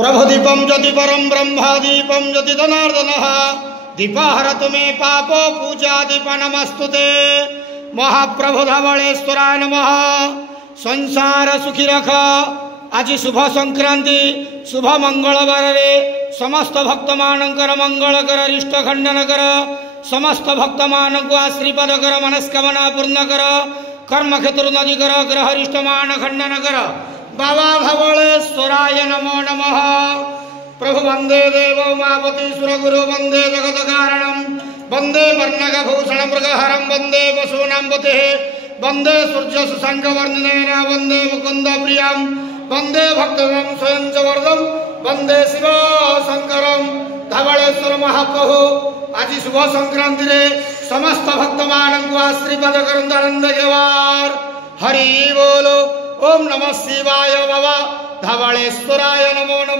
प्रभुदीपं ज्योति परं ब्रह्मदीपं ज्योति जनार्दनः दीपहरतु मे पापो पूजा दीप नमस्तुते। महाप्रभु धवलेश्वराय नमः। संसार सुखी रख। आज शुभ संक्रांति शुभ मंगलवार रे समस्त भक्त मानकर मंगल कर इष्ट खंडन कर समस्त भक्त मानक आशीर्वाद कर मनस्कामना पूर्ण कर कर्म क्षेत्र नदी कर ग्रह इष्ट मान खंडन कर। बाबा धवलेश्वराय नमो नमः। प्रभु वंदे देव उमापति सुरगुरु वंदे जगत कारणम वंदे वर्णक भूषण मृगहरम वंदे पशूनां पतिः वंदे सूर्य सुसंग वर्णनेन वंदे मुकुंद प्रियम वंदे भक्तम स्वयं च वरदम वंदे शिव शंकरम। धवलेश्वर महाप्रभु आज शुभ संक्रांति रे समस्त भक्त मानक आशीर्वाद करंद आनंद गेवार। हरि बोलो। ओम नमः शिवाय बाबा धवलेश्वराय नमो नमः।